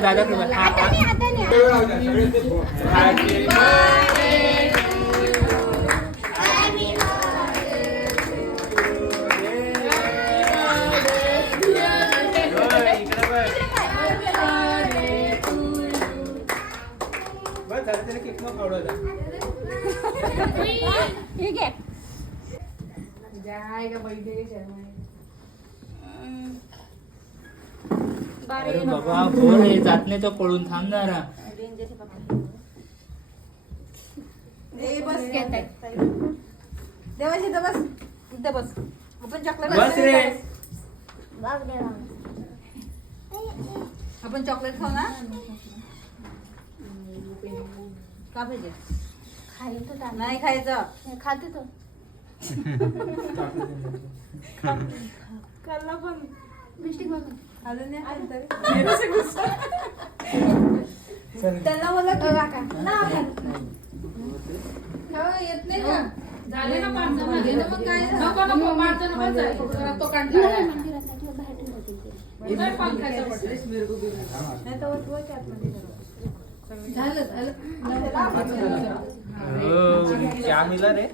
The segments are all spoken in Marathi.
दादा ठीक आहे अरे बाबा बोल हे जात नाही तो पळून थांबणार बस घेत आहे देवाशी इथं बस इथं बस आपण चॉकलेट बस रे आपण चॉकलेट खाऊ ना का पाहिजे नाही खायचं खाते तो कल्ला पण मिस्टेक बघ अजून त्याला बोला येत नाही ना झाले ना मग काय नको नको माणसं नको तो कंटाळा झालं क्या मिला रे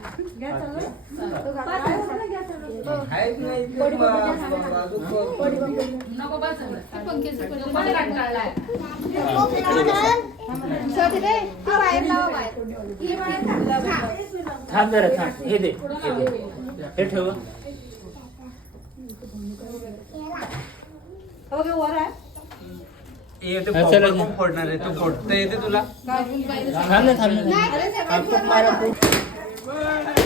थांब जरा थांब हे दे हे ठेव वर आहे फोडणार आहे तू फोडता येते तुला थांब ना थांब ना